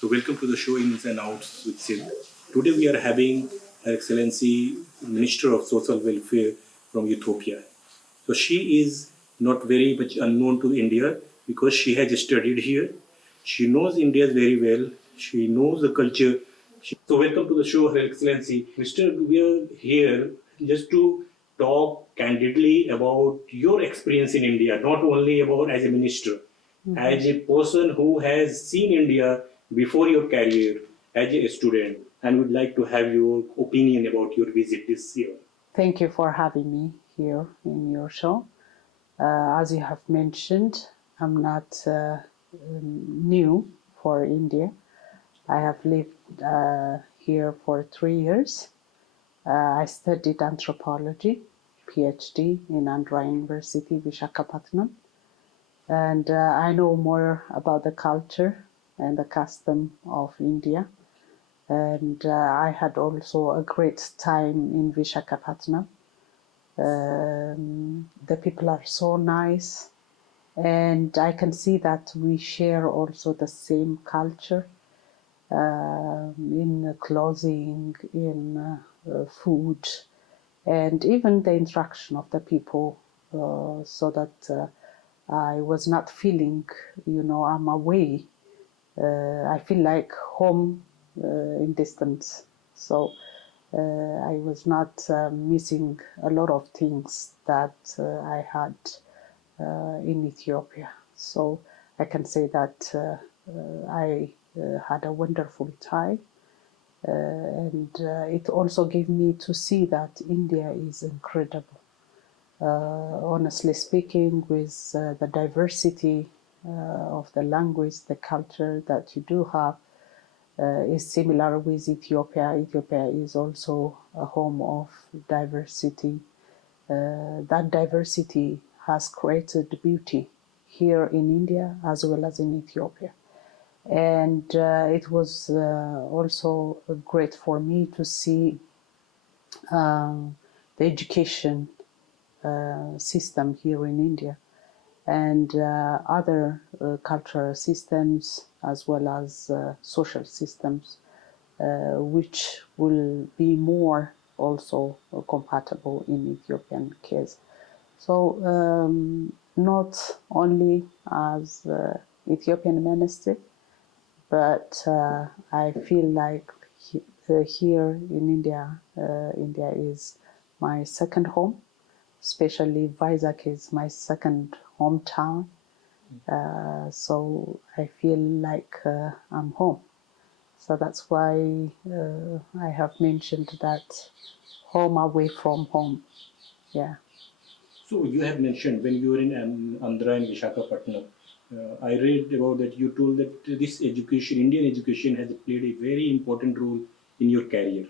So welcome to the show Ins and Outs with SID. Today we are having Her Excellency Minister of Social Welfare from Ethiopia. So she is not very much unknown to India because she has studied here. She knows India very well. She knows the culture. So welcome to the show, Her Excellency. Mr. We are here just to talk candidly about your experience in India, not only about as a minister, as a person who has seen India before your career as a student, and would like to have your opinion about your visit this year. Thank you for having me here in your show. As you have mentioned, I'm not new for India. I have lived here for 3 years. I studied anthropology, PhD in Andhra University, Visakhapatnam. And I know more about the culture and the custom of India. And I had also a great time in Visakhapatnam. The people are so nice, and I can see that we share also the same culture in clothing, in food, and even the interaction of the people, so that I was not feeling, I'm away. I feel like home in distance. So I was not missing a lot of things that I had in Ethiopia. So I can say that I had a wonderful time. And it also gave me to see that India is incredible. Honestly speaking, with the diversity of the language, the culture that you do have, is similar with Ethiopia. Ethiopia is also a home of diversity. That diversity has created beauty here in India as well as in Ethiopia. And it was also great for me to see the education system here in India and other cultural systems as well as social systems, which will be more also compatible in Ethiopian case. So not only as Ethiopian minister, but I feel like here in India, India is my second home. Especially Vizag is my second hometown. So I feel like I'm home. So that's why I have mentioned that home away from home. Yeah. So you have mentioned when you were in Andhra and Visakhapatnam, I read about that you told that this education, Indian education, has played a very important role in your career.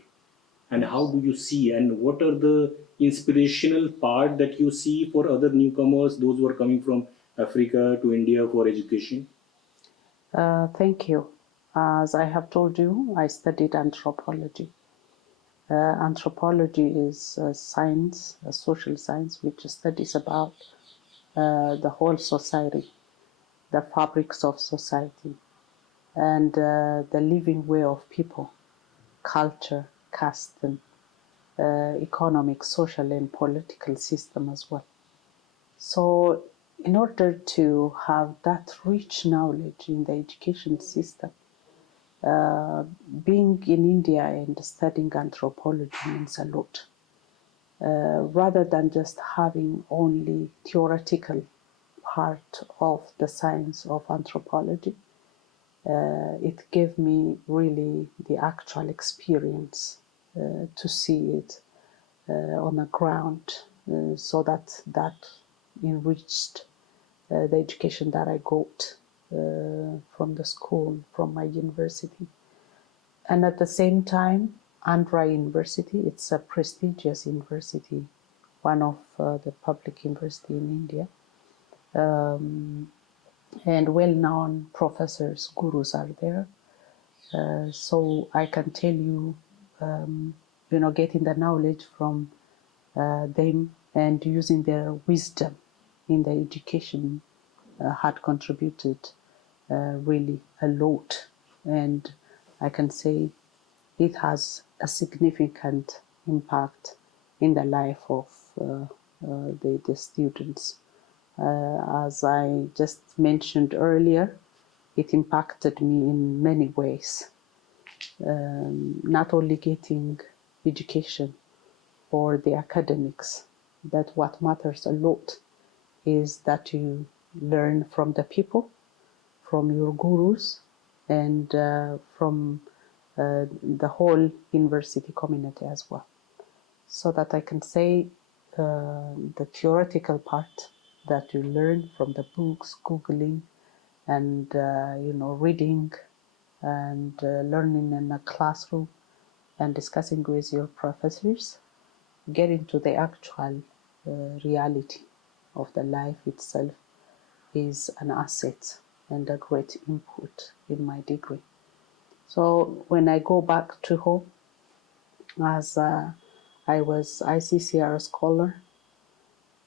And how do you see, and what are the inspirational part that you see for other newcomers, those who are coming from Africa to India for education? Thank you. As I have told you, I studied anthropology. Anthropology is a science, a social science, which studies about the whole society, the fabrics of society, and the living way of people, culture, custom, economic, social, and political system as well. So in order to have that rich knowledge in the education system, being in India and studying anthropology means a lot. Rather than just having only theoretical part of the science of anthropology, it gave me really the actual experience to see it on the ground, so that enriched the education that I got from the school, from my university. And at the same time, Andhra University, it's a prestigious university, one of the public university in India. And well-known professors, gurus are there. So I can tell you, getting the knowledge from them and using their wisdom in the education had contributed really a lot and I can say it has a significant impact in the life of the students. As I just mentioned earlier, it impacted me in many ways. Not only getting education or the academics, that what matters a lot is that you learn from the people, from your gurus, and from the whole university community as well. So that I can say the theoretical part that you learn from the books, Googling, and reading and learning in a classroom and discussing with your professors, get into the actual reality of the life itself is an asset and a great input in my degree. So when I go back to home, as I was ICCR scholar,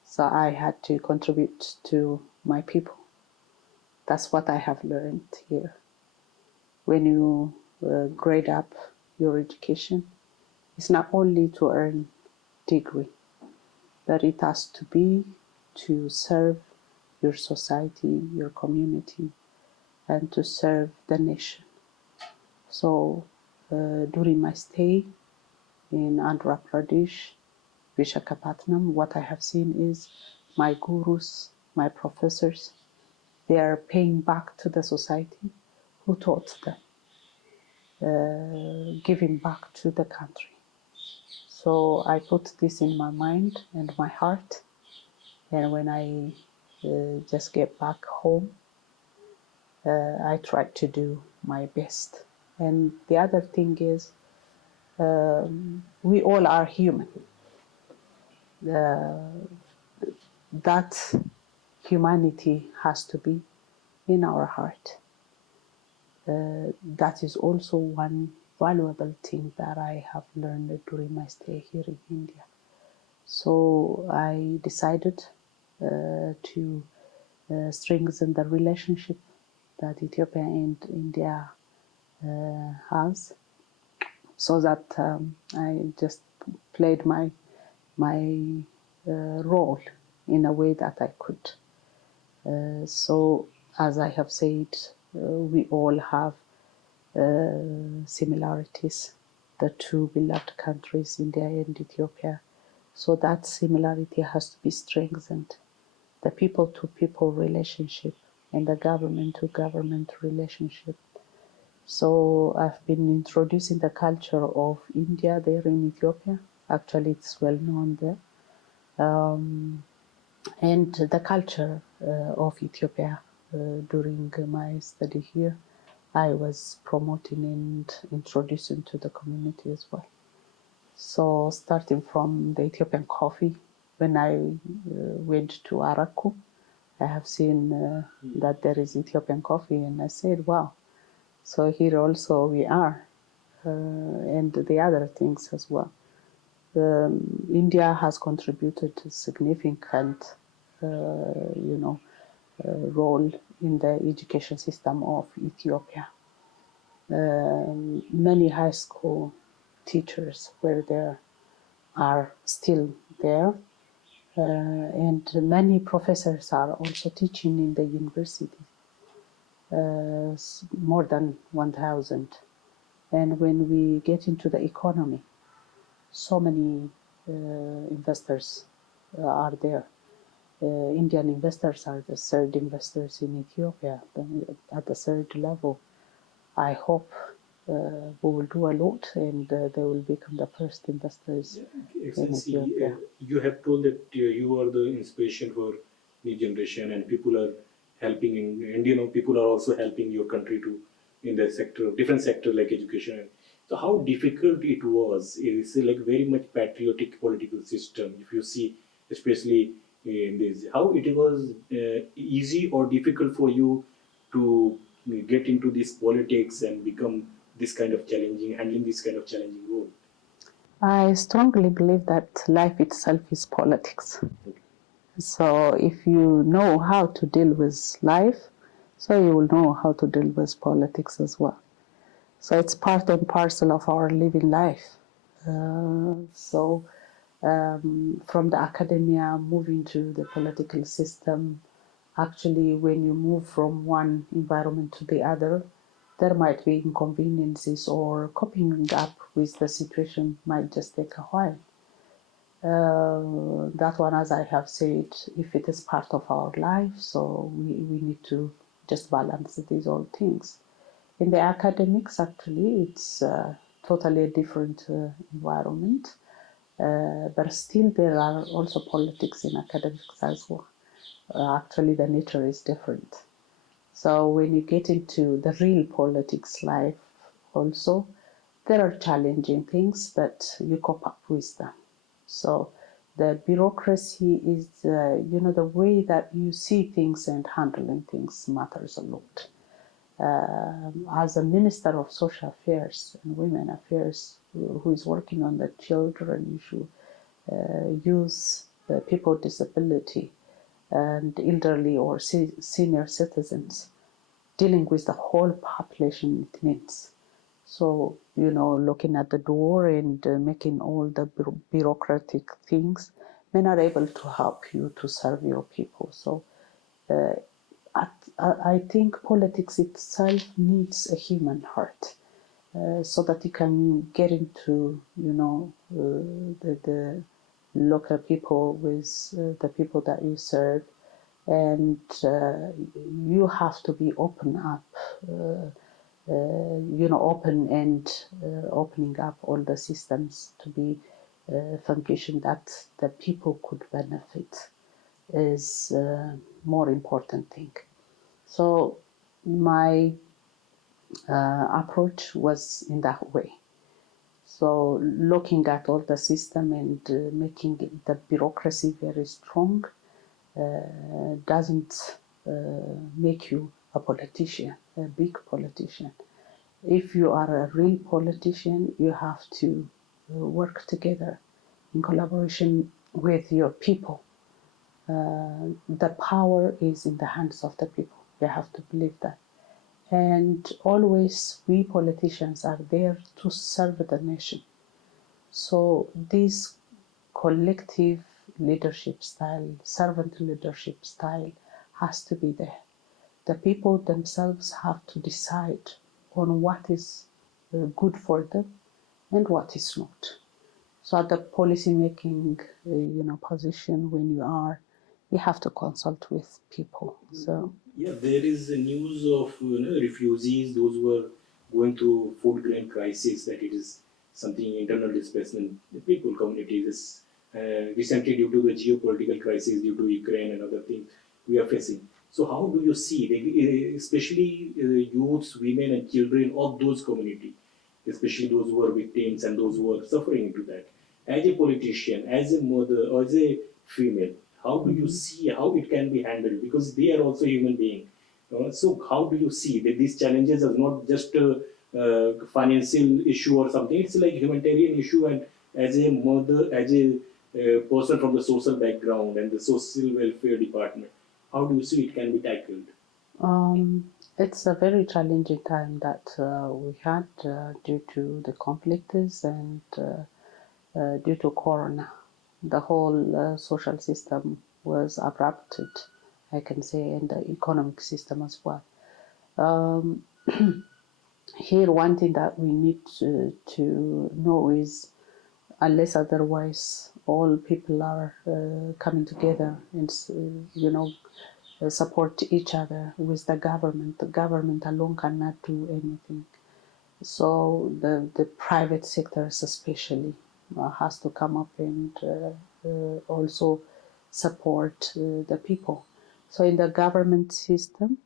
so I had to contribute to my people. That's what I have learned here. When you grade up your education, it's not only to earn degree, but it has to be to serve your society, your community, and to serve the nation. So during my stay in Andhra Pradesh, Vishakhapatnam, what I have seen is my gurus, my professors, they are paying back to the society who taught them, giving back to the country. So I put this in my mind and my heart, and when I just get back home, I try to do my best. And the other thing is, we all are human. That humanity has to be in our heart. That is also one valuable thing that I have learned during my stay here in India. So I decided to strengthen the relationship that Ethiopia and India has, so that I just played my role in a way that I could. So as I have said, we all have similarities, the two beloved countries, India and Ethiopia. So that similarity has to be strengthened. The people-to-people relationship and the government-to-government relationship. So I've been introducing the culture of India there in Ethiopia. Actually, it's well known there. And the culture of Ethiopia during my study here, I was promoting and introducing to the community as well. So starting from the Ethiopian coffee, when I went to Araku, I have seen that there is Ethiopian coffee, and I said, wow, so here also we are, and the other things as well. India has contributed a significant, role in the education system of Ethiopia. Many high school teachers were there, are still there, and many professors are also teaching in the university, more than 1,000. And when we get into the economy, so many investors are there. Indian investors are the third investors in Ethiopia at the third level. I hope we will do a lot, and they will become the first investors in Ethiopia. You have told that you are the inspiration for new generation, and people are helping, and people are also helping your country to in the sector, different sector like education. So how difficult it was? It's like very much patriotic political system. If you see, especially in this, how it was easy or difficult for you to get into this politics and become this kind of challenging, handling this kind of challenging role? I strongly believe that life itself is politics. So if you know how to deal with life, so you will know how to deal with politics as well. So it's part and parcel of our living life. From the academia, moving to the political system, actually, when you move from one environment to the other, there might be inconveniences, or coping up with the situation might just take a while. That one, as I have said, if it is part of our life, so we need to just balance these all things. In the academics, actually, it's totally a different environment, but still there are also politics in academics as well. Actually, the nature is different. So when you get into the real politics life also, there are challenging things, but you cope up with them. So the bureaucracy is, the way that you see things and handling things matters a lot. As a Minister of Social Affairs and Women Affairs who is working on the children issue, youth, people with disability, and elderly or senior citizens, dealing with the whole population, it means. So, looking at the door and making all the bureaucratic things may not able to help you to serve your people. So, I think politics itself needs a human heart, so that you can get into, the local people with the people that you serve, and you have to be open up, open and opening up all the systems to be function that the people could benefit is more important thing. So my approach was in that way. So looking at all the system and making the bureaucracy very strong doesn't make you a politician, a big politician. If you are a real politician, you have to work together in collaboration with your people. The power is in the hands of the people. You have to believe that. And always we politicians are there to serve the nation. So this collective leadership style, servant leadership style has to be there. The people themselves have to decide on what is good for them and what is not. So at the policy making, position, when you have to consult with people. So Yeah, there is a news of refugees, those who are going through food grain crisis, that it is something internal displacement. The people communities is recently due to the geopolitical crisis, due to Ukraine and other things we are facing. So how do you see, especially youths, women, and children of those community, especially those who are victims and those who are suffering into that? As a politician, as a mother, or as a female, how do you see how it can be handled? Because they are also human beings. So how do you see that these challenges are not just a financial issue or something? It's like humanitarian issue, and as a mother, as a person from the social background and the social welfare department, how do you see it can be tackled? it's a very challenging time that we had due to the conflicts and due to Corona. The whole social system was abrupted, I can say, and the economic system as well. Um, Here, one thing that we need to know is, unless otherwise, all people are coming together and support each other with the government. The government alone cannot do anything. So the private sectors especially has to come up and also support the people. So in the government system,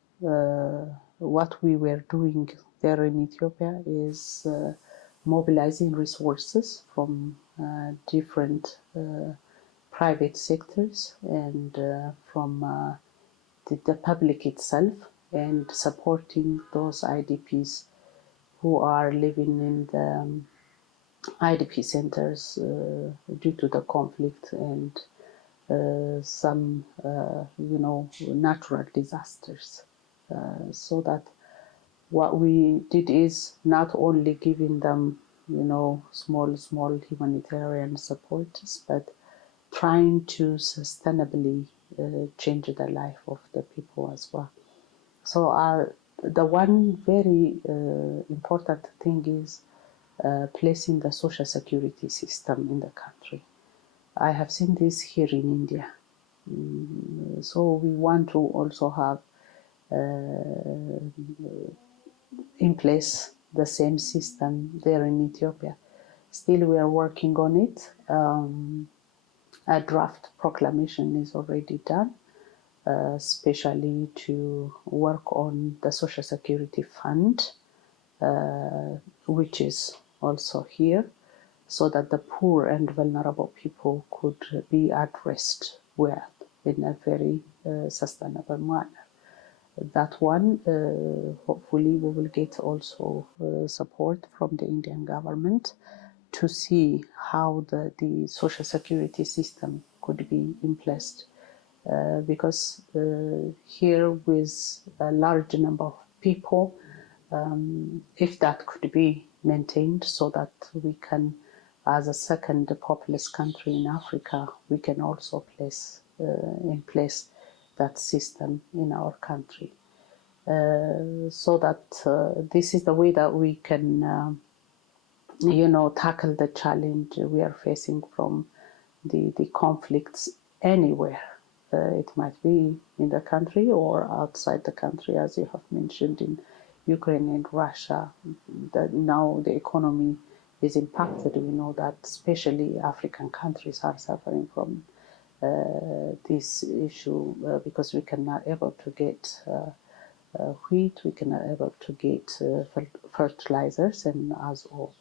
what we were doing there in Ethiopia is mobilizing resources from different private sectors and from the public itself, and supporting those IDPs who are living in the IDP centers due to the conflict and some, natural disasters. So that what we did is not only giving them, small humanitarian supports, but trying to sustainably change the life of the people as well. So the one very important thing is placing the social security system in the country. I have seen this here in India. So we want to also have in place the same system there in Ethiopia. Still, we are working on it. A draft proclamation is already done, especially to work on the Social Security Fund, which is also here, so that the poor and vulnerable people could be addressed well in a very sustainable manner. That one, hopefully we will get also support from the Indian government to see how the social security system could be in place. Because here with a large number of people, if that could be maintained so that we can, as a second populous country in Africa, we can also place in place that system in our country. So that this is the way that we can, tackle the challenge we are facing from the conflicts anywhere. It might be in the country or outside the country, as you have mentioned in Ukraine and Russia. That now the economy is impacted. We know that especially African countries are suffering from this issue because we cannot able to get wheat, we cannot able to get fertilizers and as all.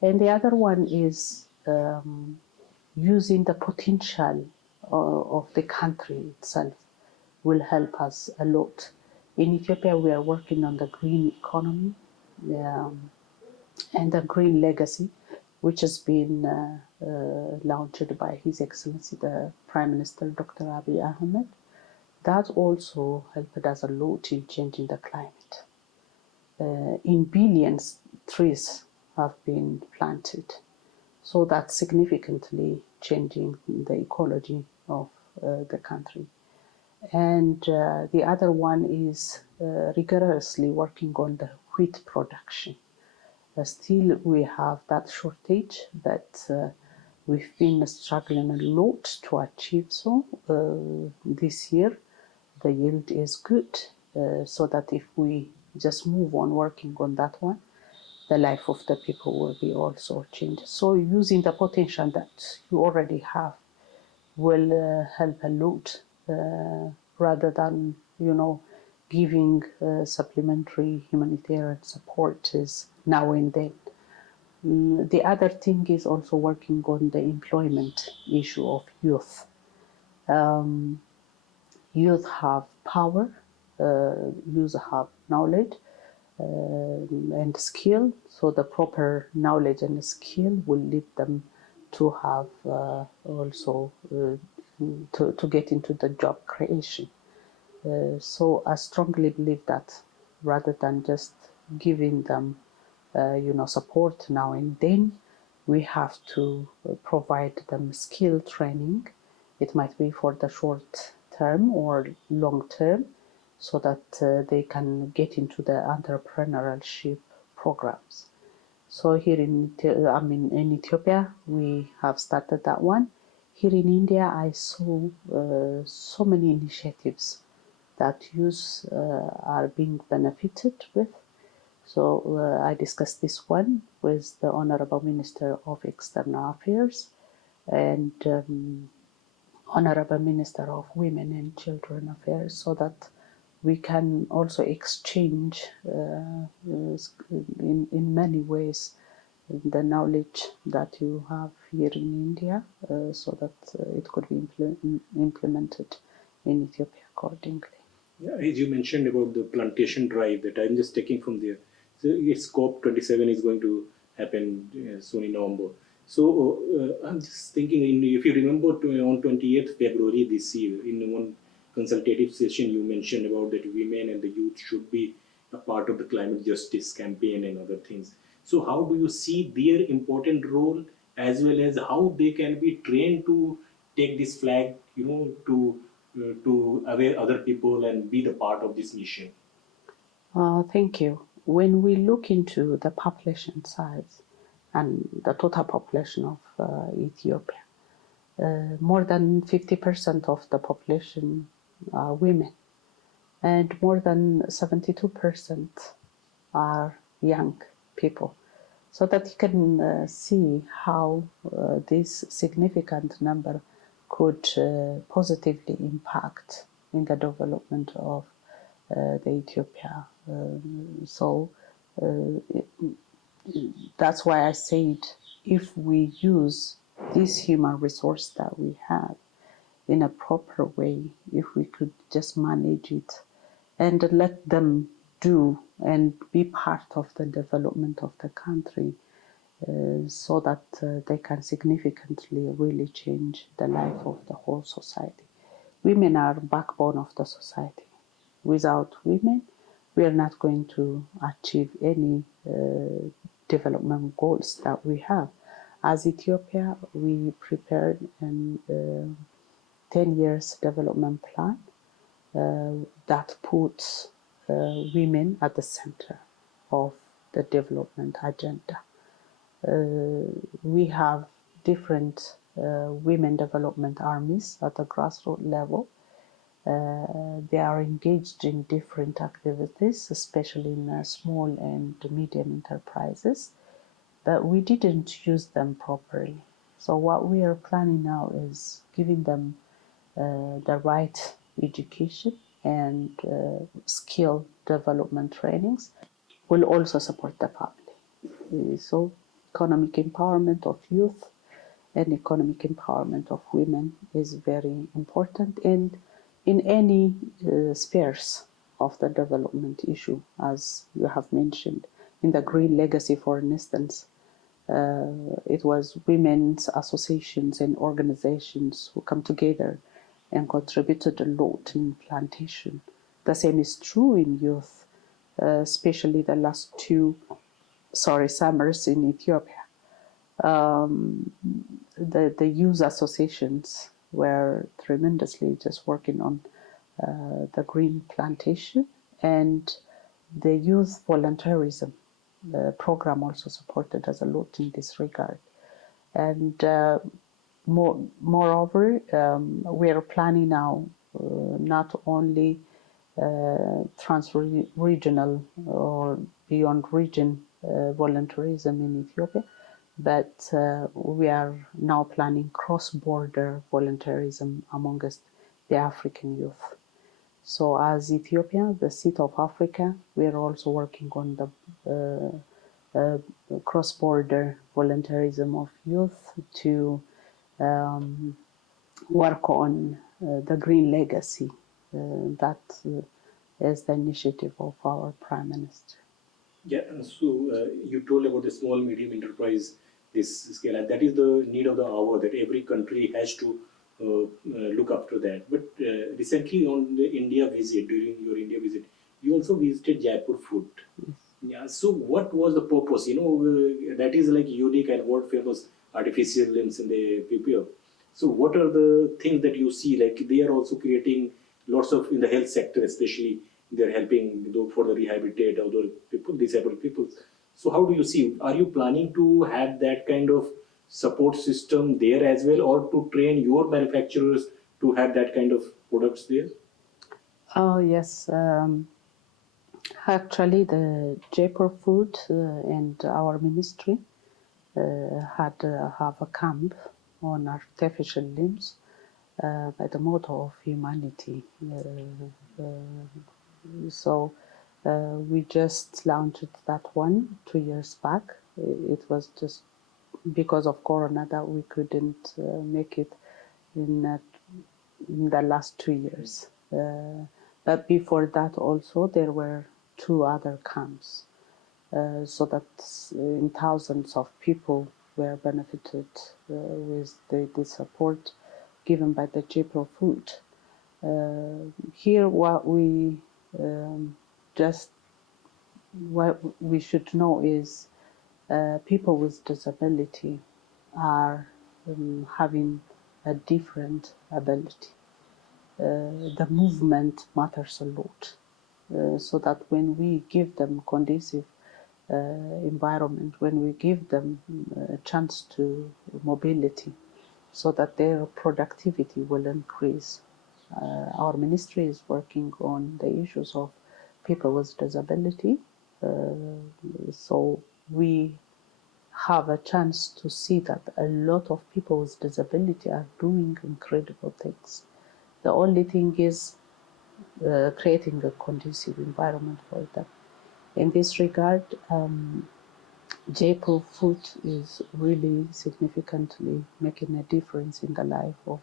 And the other one is using the potential of the country itself will help us a lot. In Ethiopia, we are working on the green economy and the green legacy, which has been launched by His Excellency the Prime Minister Dr. Abiy Ahmed. That also helped us a lot in changing the climate. In billions, trees have been planted. So that's significantly changing the ecology of the country. And the other one is rigorously working on the wheat production. Still, we have that shortage, but we've been struggling a lot to achieve so. This year, the yield is good, so that if we just move on working on that one, the life of the people will be also changed. So using the potential that you already have will help a lot, rather than giving supplementary humanitarian support is now and then. The other thing is also working on the employment issue of youth. Youth have power, youth have knowledge, and skill, so the proper knowledge and skill will lead them to have also to get into the job creation. So I strongly believe that rather than just giving them support now and then, we have to provide them skill training. It might be for the short term or long term, so that they can get into the entrepreneurship programs. So here in Ethiopia, we have started that one. Here in India, I saw so many initiatives that youth are being benefited with. So I discussed this one with the Honorable Minister of External Affairs and Honorable Minister of Women and Children Affairs, so that we can also exchange in many ways the knowledge that you have here in India, so that it could be implemented in Ethiopia accordingly. Yeah, as you mentioned about the plantation drive that I'm just taking from there. So it's COP27 is going to happen soon in November. So I'm just thinking, if you remember on 28th February this year, in one consultative session, you mentioned about that women and the youth should be a part of the climate justice campaign and other things. So how do you see their important role, as well as how they can be trained to take this flag, to aware other people and be the part of this mission? Thank you. When we look into the population size and the total population of Ethiopia, more than 50% of the population are women, and more than 72% are young people. So that you can see how this significant number could positively impact in the development of the Ethiopia. That's why I said if we use this human resource that we have in a proper way, if we could just manage it and let them do and be part of the development of the country, so that they can significantly really change the life of the whole society. Women are backbone of the society. Without women, we are not going to achieve any development goals that we have. As Ethiopia, we prepared a 10 years development plan that puts women at the center of the development agenda. We have different women development armies at the grassroots level. They are engaged in different activities, especially in small and medium enterprises, but we didn't use them properly. So what we are planning now is giving them the right education and skill development trainings. Will also support the family. So economic empowerment of youth and economic empowerment of women is very important, and in any spheres of the development issue, as you have mentioned. In the Green Legacy, for instance, it was women's associations and organizations who come together and contributed a lot in plantation. The same is true in youth, especially the last two summers in Ethiopia. The youth associations were tremendously just working on the green plantation, and the youth volunteerism program also supported us a lot in this regard. And moreover, we are planning now not only trans-regional or beyond region volunteerism in Ethiopia, but we are now planning cross-border volunteerism amongst the African youth. So as Ethiopia, the seat of Africa, we are also working on the cross-border volunteerism of youth to work on the green legacy. That is the initiative of our Prime Minister. Yeah, so you told about the small medium enterprise, this scale, and that is the need of the hour, that every country has to look after that. But recently on the India visit, during your India visit, you also visited Jaipur Food. Yes. Yeah, so what was the purpose? That is like unique and world famous artificial limbs in the PPO. So what are the things that you see? Like they are also creating lots of, in the health sector especially, they're helping for the rehabilitate other people, disabled people. So how do you see? Are you planning to have that kind of support system there as well, or to train your manufacturers to have that kind of products there? Oh yes, actually the Jaipur Food and our ministry had have a camp on artificial limbs by the motto of humanity. So we just launched that one 2 years back. It was just because of Corona that we couldn't make it in the last 2 years. But before that also there were 2 other camps. So that in thousands of people were benefited with the support given by the Jaipur Food. Here what we just what we should know is people with disability are having a different ability. The movement matters a lot, so that when we give them conducive environment, when we give them a chance to mobility, so that their productivity will increase. Our ministry is working on the issues of people with disability, so we have a chance to see that a lot of people with disability are doing incredible things. The only thing is creating a conducive environment for them. In this regard, Jaipur Food is really significantly making a difference in the life of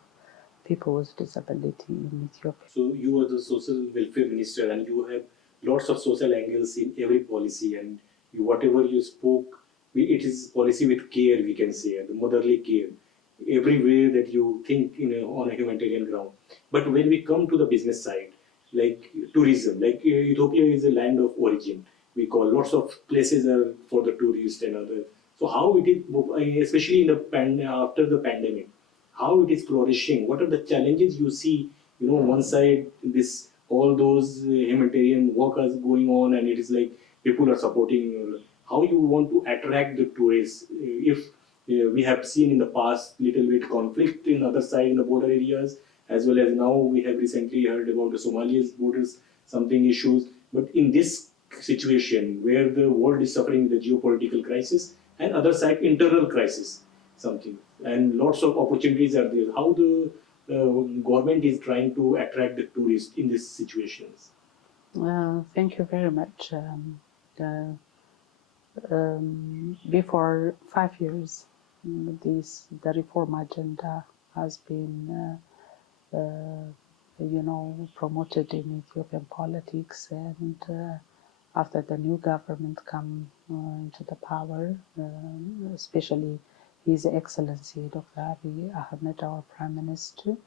people with disability in Ethiopia. So you are the social welfare minister, and you have lots of social angles in every policy, and whatever you spoke, it is policy with care, we can say, the motherly care, every way that you think on a humanitarian ground. But when we come to the business side, like tourism, like Ethiopia is a land of origin. We call lots of places are for the tourists and other. So how it is, especially in the after the pandemic, how it is flourishing? What are the challenges you see? One side this all those humanitarian work is going on, and it is like people are supporting. How you want to attract the tourists? If we have seen in the past little bit conflict in other side in the border areas, as well as now we have recently heard about the Somalia's borders, something issues. But in this situation where the world is suffering the geopolitical crisis and other side internal crisis, something, and lots of opportunities are there. How the government is trying to attract the tourists in these situations? Thank you very much. Before 5 years, the reform agenda has been, promoted in Ethiopian politics, and after the new government come into the power, especially His Excellency Dr. Abiy Ahmed, our Prime Minister,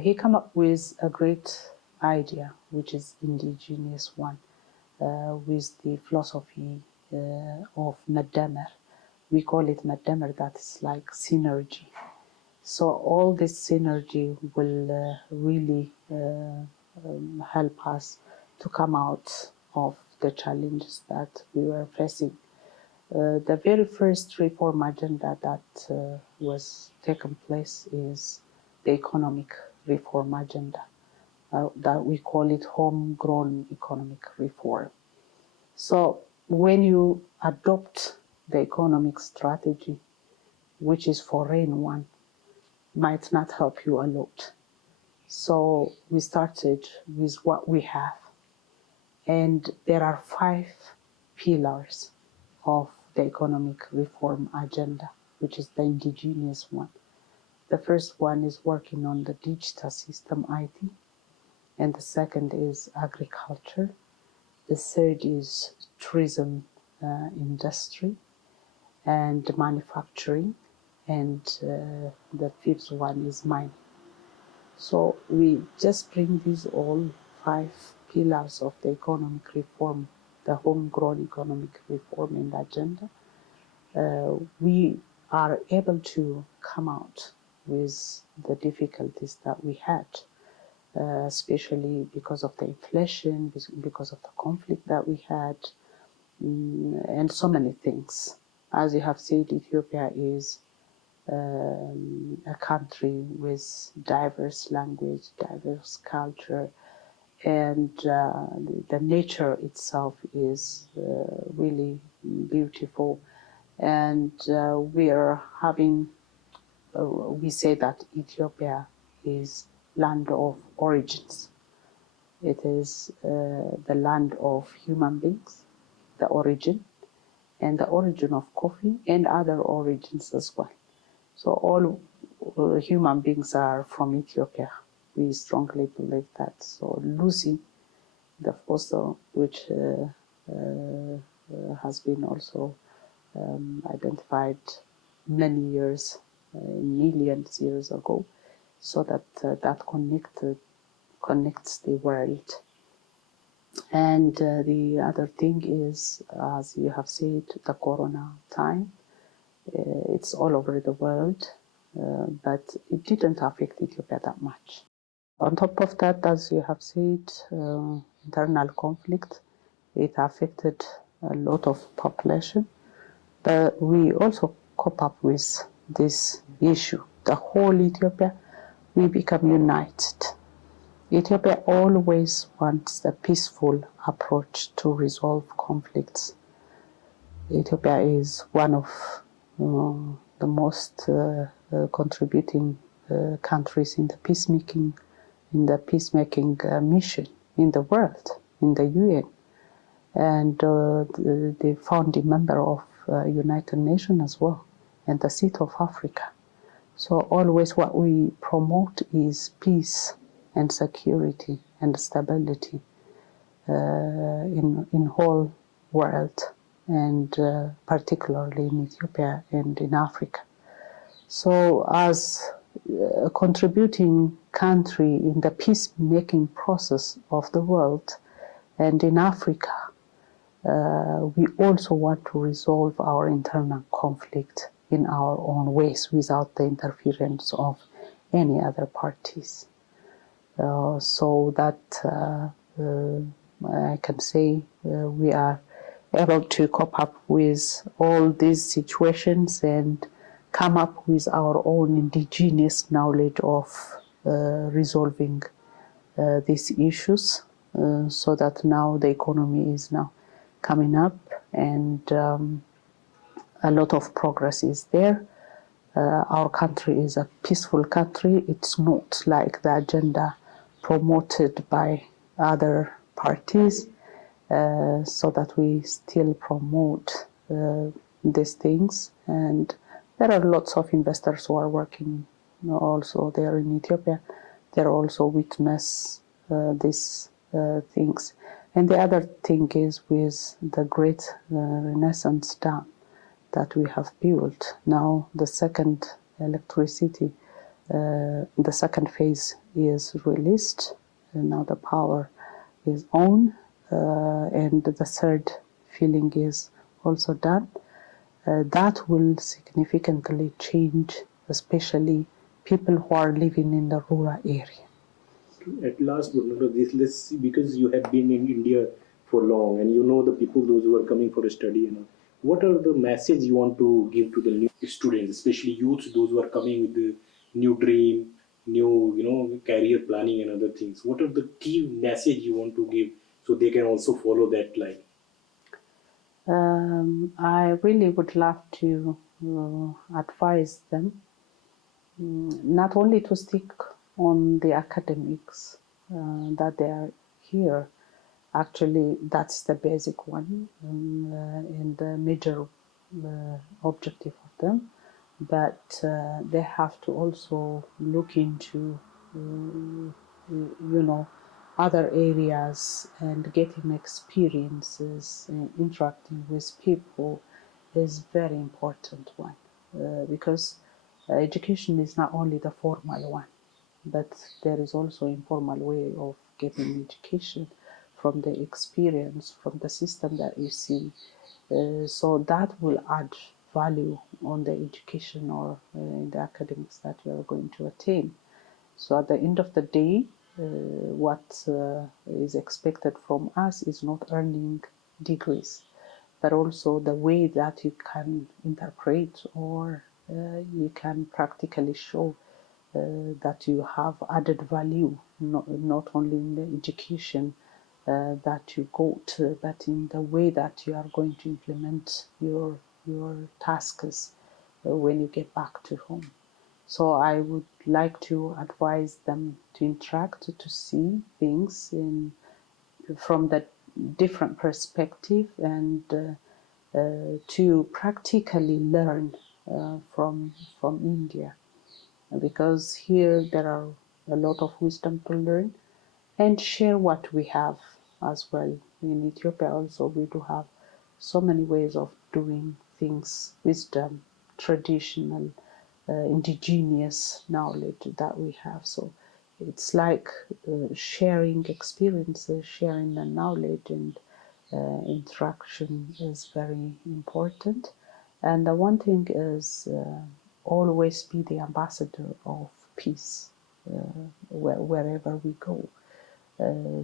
he came up with a great idea, which is indigenous one, with the philosophy of Maddamer. We call it Maddamer, that's like synergy. So all this synergy will really help us to come out of the challenges that we were facing. The very first reform agenda that was taken place is the economic reform agenda, that we call it homegrown economic reform. So when you adopt the economic strategy, which is foreign one, might not help you a lot. So we started with what we have. And there are 5 pillars of the economic reform agenda, which is the indigenous one. The first one is working on the digital system, IT, and the second is agriculture. The third is tourism industry and manufacturing, and the fifth one is mining. So we just bring these all 5 pillars of the economic reform, the homegrown economic reform in the agenda. We are able to come out with the difficulties that we had, especially because of the inflation, because of the conflict that we had, and so many things. As you have said, Ethiopia is a country with diverse language, diverse culture, and the nature itself is really beautiful. And we are having, we say that Ethiopia is land of origins. It is the land of human beings, the origin, and the origin of coffee and other origins as well. So all human beings are from Ethiopia. We strongly believe that. So Lucy, the fossil, which has been also identified many years, millions years ago, so that that connects the world. And the other thing is, as you have said, the corona time. It's all over the world, but it didn't affect Ethiopia that much. On top of that, as you have said, internal conflict, it affected a lot of population, but we also cope up with this issue. The whole Ethiopia, we become united. Ethiopia always wants a peaceful approach to resolve conflicts. Ethiopia is one of the most contributing countries in the peacemaking mission in the world, in the UN, and the founding member of United Nations as well, and the seat of Africa. So always what we promote is peace and security and stability in whole world, and particularly in Ethiopia and in Africa. So as a contributing country in the peacemaking process of the world and in Africa, we also want to resolve our internal conflict in our own ways without the interference of any other parties. So that I can say we are able to cope up with all these situations and come up with our own indigenous knowledge of resolving these issues, so that now the economy is now coming up, and a lot of progress is there. Our country is a peaceful country. It's not like the agenda promoted by other parties, so that we still promote these things. And there are lots of investors who are working also there in Ethiopia. They also witness these things. And the other thing is with the great Renaissance Dam that we have built. Now the second electricity, the second phase is released, and now the power is on, and the third filling is also done. That will significantly change, especially people who are living in the rural area. At last, but not this, let's, because you have been in India for long and you know the people, those who are coming for a study, what are the message you want to give to the new students, especially youths, those who are coming with the new dream, new career planning and other things? What are the key message you want to give so they can also follow that line? I really would love to advise them not only to stick on the academics that they are here. Actually, that's the basic one and the major objective of them. But they have to also look into, other areas, and getting experiences and interacting with people is very important one, because education is not only the formal one, but there is also informal way of getting education from the experience, from the system that you see. So that will add value on the education or in the academics that you are going to attain. So at the end of the day, what is expected from us is not earning degrees, but also the way that you can interpret or you can practically show that you have added value, not only in the education that you got, but in the way that you are going to implement your tasks when you get back to home. So I would like to advise them to interact, to see things from the different perspective, and to practically learn from India, because here there are a lot of wisdom to learn and share what we have as well. In Ethiopia also we do have so many ways of doing things, wisdom, traditional, indigenous knowledge that we have. So it's like sharing experiences, sharing the knowledge, and interaction is very important. And the one thing is always be the ambassador of peace wherever we go.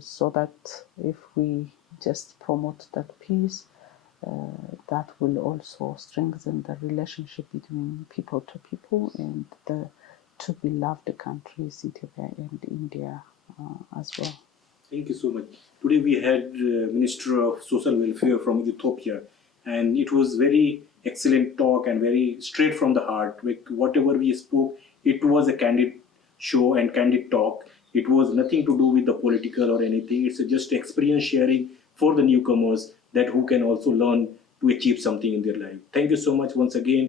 So that if we just promote that peace, that will also strengthen the relationship between people to people and the two beloved countries, Ethiopia and India, as well. Thank you so much. Today we had Minister of Social Welfare from Ethiopia, and it was very excellent talk and very straight from the heart. Like whatever we spoke, it was a candid show and candid talk. It was nothing to do with the political or anything. It's just experience sharing for the newcomers that who can also learn to achieve something in their life. Thank you so much once again.